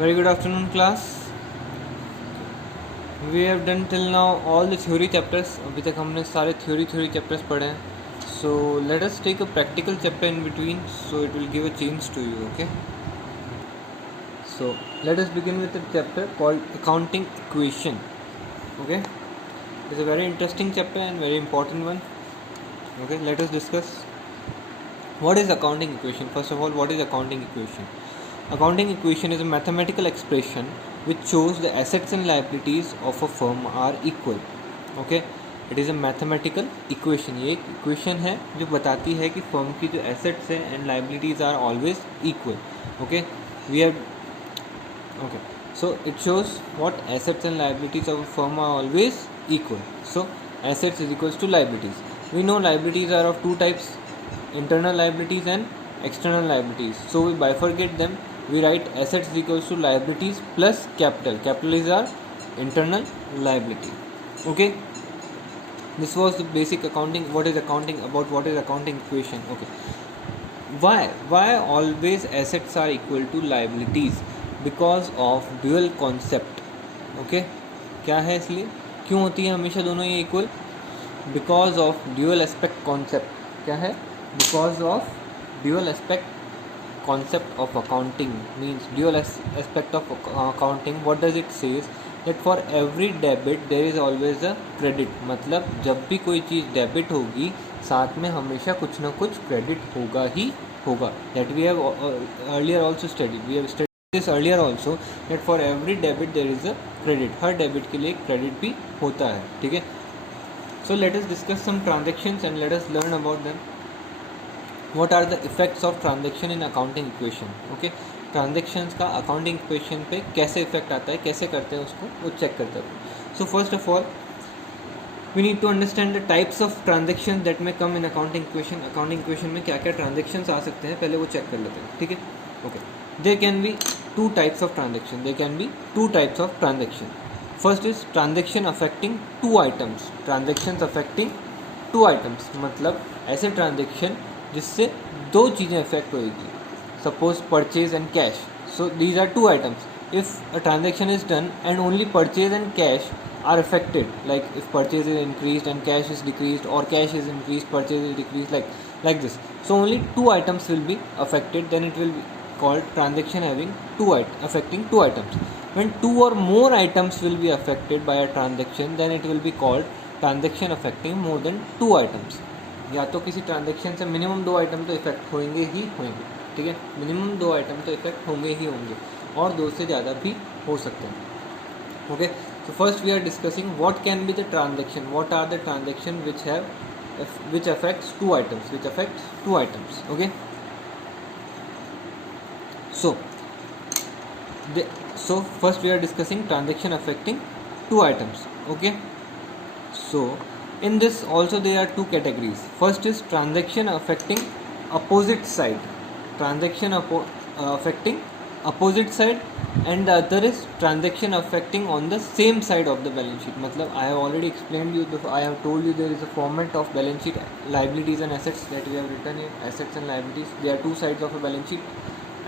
Very good afternoon, class. We have done till now all the theory chapters. अभी तक हमने सारे theory chapters पढ़े हैं. So let us take a practical chapter in between, so it will give a change to you. Okay. So let us begin with a chapter called accounting equation. Okay. It's a very interesting chapter and very important one. Okay. Let us discuss. What is accounting equation? First of all, what is accounting equation? Accounting equation is a mathematical expression which shows the assets and liabilities of a firm are equal. Okay, it is a mathematical equation. ये एक equation है जो बताती है कि firm की जो assets हैं and liabilities are always equal. Okay, so it shows what assets and liabilities of a firm are always equal. So assets is equals to liabilities. We know liabilities are of two types: internal liabilities and external liabilities. So we bifurcate them. We write assets is equals to liabilities plus capital. Capital is our internal liability. Okay, this was the basic accounting. What is accounting equation? Okay, why always assets are equal to liabilities? Because of dual concept. Okay, क्या है इसलिए क्यों होती है हमेशा दोनों ये equal? Because of dual aspect concept. क्या है? Because of dual aspect concept of accounting means dual aspect of accounting. What does it says? That for every debit there is always a credit. मतलब जब भी कोई चीज़ debit होगी साथ में हमेशा कुछ ना कुछ क्रेडिट होगा ही होगा. That we have earlier also studied. We have studied this earlier also that for every debit there is a credit. Her debit के लिए क्रेडिट भी होता है. ठीक है. So let us discuss some transactions and let us learn about them. What are the effects of transaction in accounting equation? Okay, transactions का accounting equation पे कैसे effect आता है, कैसे करते हैं उसको वो check करते हैं. So first of all, we need to understand the types of transactions that may come in accounting equation. Accounting equation में क्या क्या transactions आ सकते हैं पहले वो check कर लेते हैं. ठीक है. Okay, there can be two types of transaction. First is transaction affecting two items. Transactions affecting two items मतलब ऐसे transaction जिससे दो चीज़ें अफेक्ट होएगी. Suppose purchase and cash. So these are two items. If a transaction is done and only purchase and cash are affected, like if purchase is increase and cash is decrease, और cash is increase purchase is decrease, like this. So only two items will be affected, then it will be called transaction having affecting two items. When two or more items will be affected by a transaction, then it will be called transaction affecting more than two items. या तो किसी transaction से minimum दो item तो effect होंगे ही होंगे. ठीक है, मिनिमम दो आइटम तो इफेक्ट होंगे ही होंगे और दो से ज़्यादा भी हो सकते हैं. Okay, so first we are discussing what can be the transaction. What are the transaction which affects two items. Okay, so first we are discussing transaction affecting two items. Okay, so in this also there are two categories. First is transaction affecting opposite side. Affecting opposite side, and the other is transaction affecting on the same side of the balance sheet. मतलब I have already explained you before. I have told you there is a format of balance sheet, liabilities and assets that we have written here. Assets and liabilities. There are two sides of a balance sheet,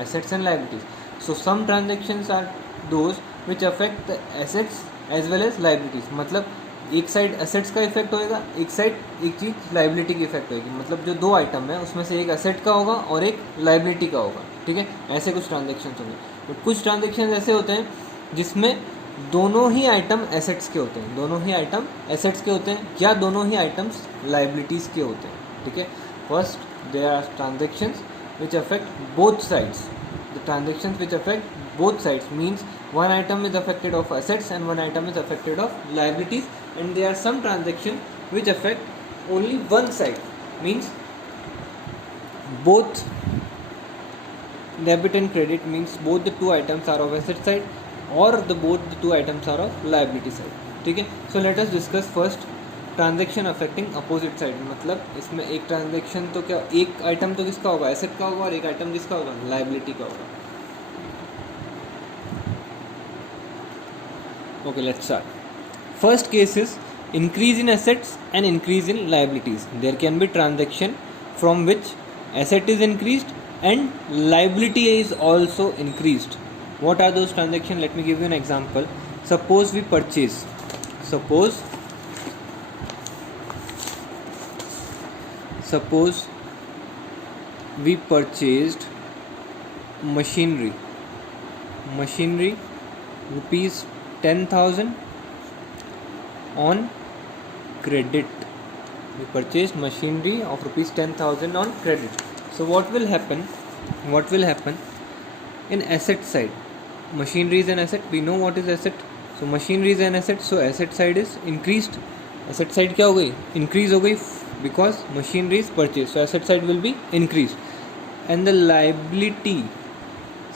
assets and liabilities. So some transactions are those which affect the assets as well as liabilities. मतलब एक side assets का effect होएगा, एक चीज़ liability की effect होएगी. मतलब जो दो आइटम है उसमें से एक एसेट का होगा और एक लाइबिलिटी का होगा. ठीक है, ऐसे कुछ ट्रांजेक्शन्स होंगे. तो कुछ ट्रांजेक्शन्स ऐसे होते हैं जिसमें दोनों ही आइटम एसेट्स के होते हैं, या दोनों ही आइटम्स लाइबिलिटीज़ के होते हैं. ठीक है. First there are transactions which affect both sides. The transactions which affect both sides means one item is affected of assets and one item is affected of liabilities, and there are some transactions which affect only one side, means both debit and credit, means both the two items are of asset side or both the two items are of liability side. ठीक है. So let us discuss first transaction affecting opposite side. मतलब इसमें एक transaction तो क्या, एक item तो किसका होगा, एसेट का होगा, और एक आइटम किसका होगा, लाइबिलिटी का होगा. Okay, let's start. First case is increase in assets and increase in liabilities. There can be transaction from which asset is increased and liability is also increased. What are those transactions? Let me give you an example. Suppose we purchase. Suppose we purchased machinery rupees 10,000 on credit. We purchased machinery of rupees 10,000 on credit. So what will happen in asset side? Machinery is an asset. We know what is asset. So machinery is an asset. So asset side is increased. Asset side क्या हो गई? Increase हो गई because machinery is purchased. So asset side will be increased, and the liability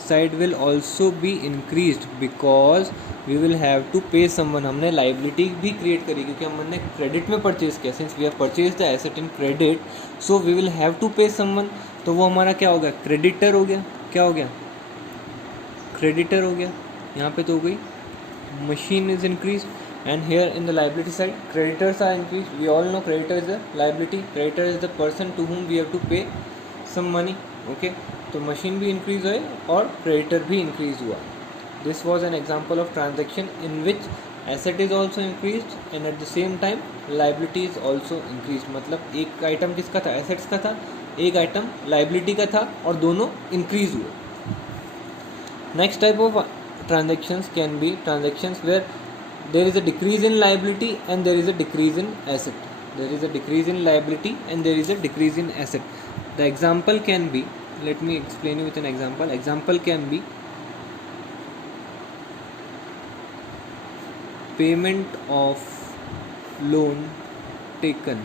side will also be increased because we will have to pay someone. हमने liability भी create करी क्योंकि हमने credit में purchase किया. Since we have purchased the asset in credit, so we will have to pay someone. तो वो हमारा क्या हो गया? Creditor हो गया. क्या हो गया? Creditor हो गया. यहाँ पे तो हो गई machine is increased, and here in the liability side creditors are increased. We all know creditor is the liability. Creditor is the person to whom we have to pay some money. Okay, तो machine भी increase हुए और creditor भी increase हुआ. This was an example of transaction in which asset is also increased and at the same time liability is also increased. मतलब एक item किसका था? Assets का था. एक item liability का था और दोनों increase हुए. Next type of transactions can be transactions where there is a decrease in liability and there is a decrease in asset. There is a decrease in liability and there is a decrease in asset. The example can be, let me explain you with an example. Example can be payment of loan taken,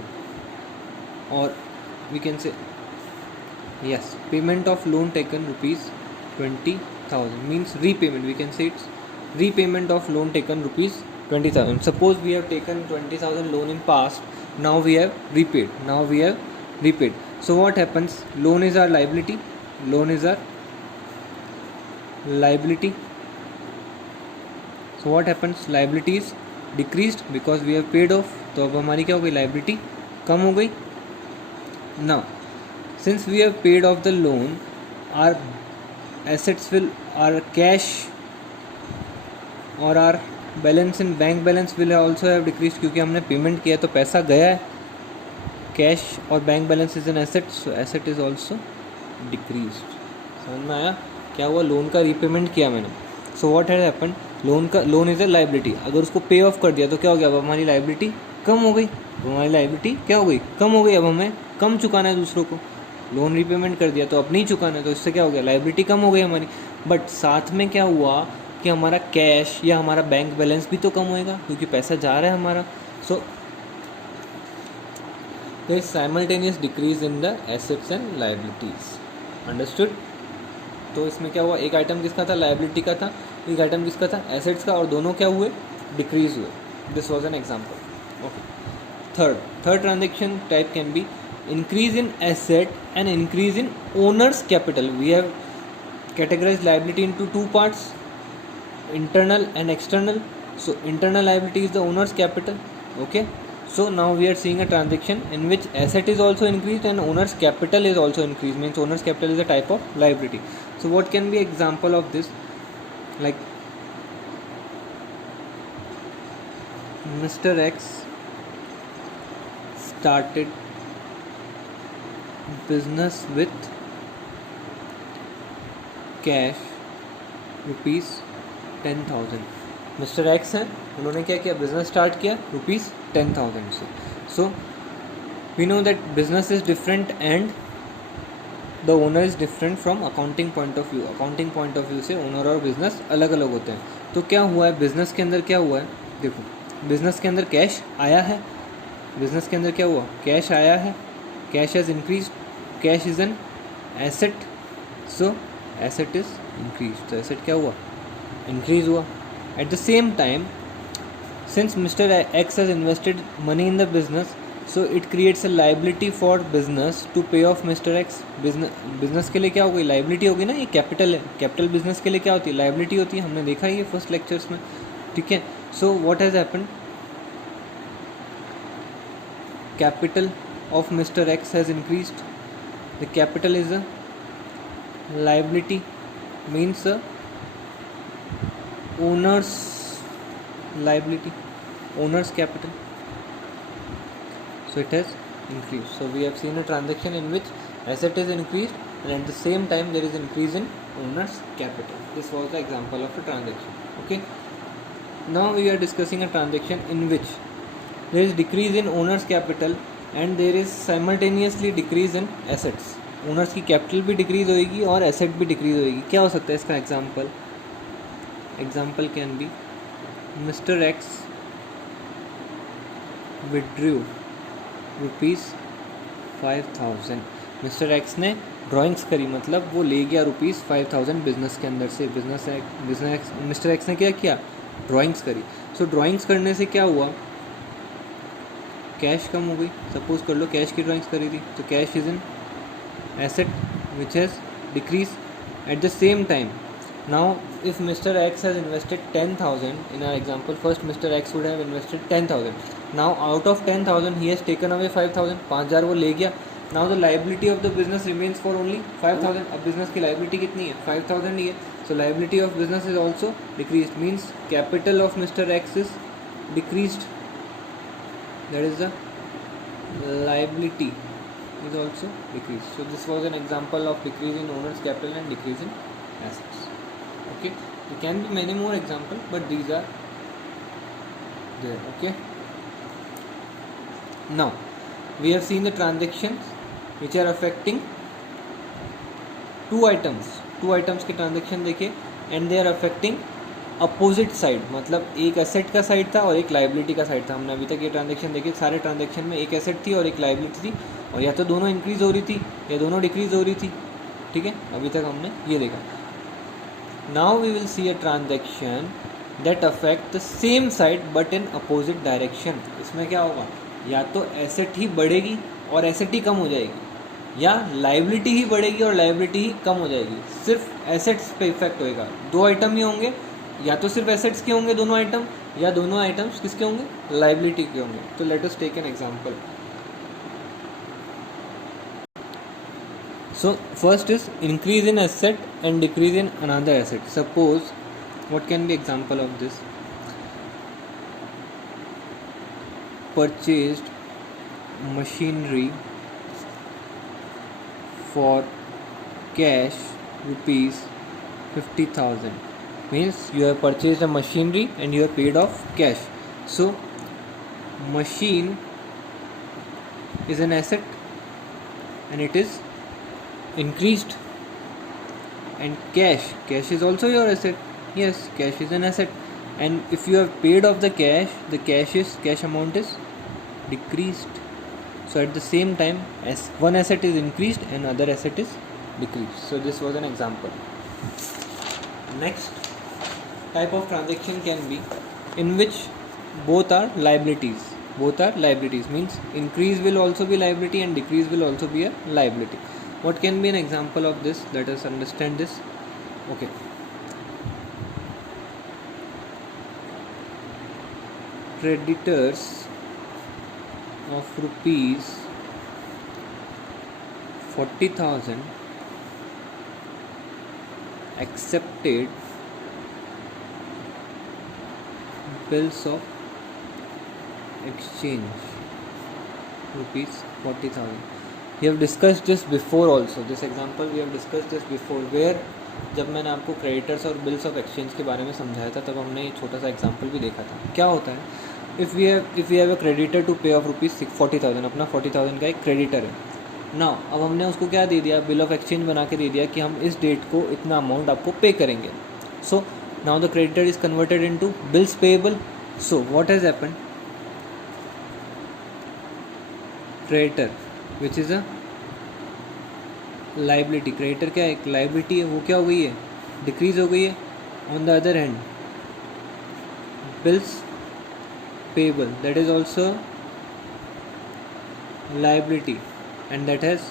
or we can say yes, payment of loan taken rupees 20,000 means repayment. We can say it's repayment of loan taken rupees 20,000. Suppose we have taken 20,000 loan in past, now we have repaid. So what happens? Loan is our liability. So what happens? Liability is decreased because we have paid off. तो अब हमारी क्या हो गई? Liability कम हो गई. Now since we have paid off the loan, our cash और our balance in bank balance will also have decreased क्योंकि हमने पेमेंट किया तो पैसा गया है. कैश और bank balance is an asset, so asset is also decreased. समझ में आया? क्या हुआ? लोन का रीपेमेंट किया मैंने. So what had happened? Loan is a liability. अगर उसको पे ऑफ कर दिया तो क्या हो गया? अब हमारी लाइबिलिटी कम हो गई. कम हो गई. अब हमें कम चुकाना है दूसरों को. लोन रीपेमेंट कर दिया तो अब नहीं चुकाना है, तो इससे क्या हो गया? लाइबिलिटी कम हो गई हमारी. बट साथ में क्या हुआ कि हमारा कैश या हमारा बैंक बैलेंस भी तो कम होएगा क्योंकि पैसा जा रहा है हमारा. So there is simultaneous decrease in the assets and liabilities. Understood? तो इसमें क्या हुआ? एक आइटम किसका था? लाइबिलिटी का था. एक आइटम किसका था? एसेट्स का. और दोनों क्या हुए? डिक्रीज हुए. This was an example. Okay. Third transaction type can be increase in asset and increase in owner's capital. We have categorized liability into two parts, internal and external. So internal liability is the owner's capital. Okay, so now we are seeing a transaction in which asset is also increased and owner's capital is also increased. Means owner's capital is a type of liability. So what can be example of this? Like Mr. X started business with cash rupees 10,000. Mister x हैं, उन्होंने क्या किया? Business start किया rupees 10,000 से. So we know that business is different and the owner is different from accounting point of view. Accounting point of view से owner और business अलग अलग होते हैं. तो क्या हुआ है बिजनेस के अंदर? क्या हुआ है? देखो, बिजनेस के अंदर कैश आया है. बिजनेस के अंदर क्या हुआ? कैश आया है. Cash has increase. Cash is an asset, so asset is increase. तो एसेट क्या हुआ? इंक्रीज हुआ. At the same time since mister X has invested money in the business, so it creates a liability for business to pay off mister X. Business के लिए क्या हो गई? Liability होगी ना. ये कैपिटल है. कैपिटल बिजनेस के लिए क्या होती है? लाइबिलिटी होती है. हमने देखा ही है फर्स्ट लेक्चर्स में. ठीक है. So what has happened? Capital of Mr. X has increased. The capital is a liability, means owner's liability, owner's capital. So it has increased. So we have seen a transaction in which asset is increased and at the same time there is increase in owner's capital. This was the example of a transaction. Okay. Now we are discussing a transaction in which there is decrease in owner's capital and there is simultaneously decrease in assets. Owners की capital भी decrease होएगी और asset भी decrease होएगी. क्या हो सकता है इसका example? Example can be mister x withdrew ₹5000. Mister x ने ड्राइंग्स करी, मतलब वो ले गया ₹5000 बिजनेस के अंदर से. मिस्टर एक्स ने क्या किया? ड्राइंग्स करी. सो ड्राइंग्स करने से क्या हुआ? कैश कम हो गई. सपोज कर लो कैश की ड्राइंग्स करी थी, तो cash is in asset which has decreased. At the same time, now if Mr. X has invested 10,000 in our example, first Mr. X would have invested 10,000. Now out of 10,000 he has taken away 5,000. 5,000 वो ले गया. Now the liability of the business remains for only 5,000. अब business की liability कितनी है? 5,000 ही है. So liability of business is also decreased. Means capital of Mr. X is decreased. That is the liability is also decreased. So this was an example of decrease in owner's capital and decrease in assets. Okay, there can be many more examples, but these are there. Okay, now we have seen the transactions which are affecting two items के transaction देखे and they are affecting opposite side. मतलब एक asset का side था और एक liability का side था. हमने अभी तक ये ट्रांजेक्शन देखे, सारे ट्रांजेक्शन में एक एसेट थी और एक लाइबिलिटी थी और या तो दोनों इंक्रीज हो रही थी या दोनों डिक्रीज हो रही थी. ठीक है, अभी तक हमने ये देखा. Now we will see a transaction that affect the same side but in opposite direction. इसमें क्या होगा? या तो एसेट ही बढ़ेगी और एसेट ही कम हो जाएगी, या लाइबिलिटी ही बढ़ेगी और लाइबिलिटी ही कम हो जाएगी. सिर्फ एसेट्स पे इफेक्ट होएगा. दो आइटम ही होंगे, या तो सिर्फ एसेट्स के होंगे दोनों आइटम, या दोनों आइटम्स किसके होंगे? लाइबिलिटी के होंगे. तो let us take an example. So first is increase in asset and decrease in another asset. Suppose what can be example of this? Purchased machinery for cash ₹50,000. Means you have purchased a machinery and you have paid off cash. So machine is an asset and it is increased, and cash is also your asset. Yes, cash is an asset, and if you have paid off the cash amount is decreased. So at the same time, as one asset is increased and other asset is decreased. So this was an example. Next type of transaction can be in which both are liabilities. Means increase will also be liability and decrease will also be a liability. What can be an example of this? Let us understand this. Okay, creditors of ₹40,000 accepted bills of exchange ₹40,000. We have discussed this before also. This example we have discussed this before, where जब मैंने आपको creditors और bills of exchange के बारे में समझाया था तब हमने ये छोटा सा एग्जांपल भी देखा था. क्या होता है? If we have a creditor to pay off ₹40,000. अपना 40,000 का एक क्रेडिटर है. नाउ अब हमने उसको क्या दे दिया? बिल ऑफ एक्सचेंज बना के दे दिया कि हम इस डेट को इतना अमाउंट आपको पे करेंगे. सो now the creditor is converted into bills payable. So what has happened? Creditor which is a liability, creditor क्या है? एक liability है, वो क्या हो गई है? Decrease हो गई है. On the other hand, bills payable, that is also liability and that has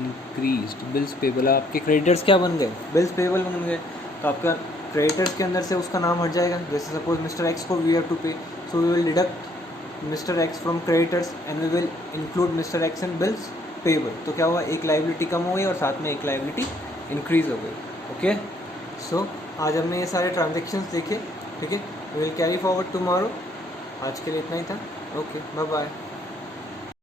increased. Bills payable, आपके creditors क्या बन गए? Bills payable बन गए. तो आपका क्रेडिटर्स के अंदर से उसका नाम हट जाएगा. जैसे सपोज मिस्टर एक्स को we have to pay, so we will deduct mister X from creditors and we will include mister X in bills payable. तो क्या हुआ? एक लाइबिलिटी कम हो गई और साथ में एक लाइबिलिटी इंक्रीज हो गई. ओके, सो आज हमने ये सारे ट्रांजेक्शन्स देखे, ठीक है। We will carry forward tomorrow. आज के लिए इतना ही था। Okay, bye bye.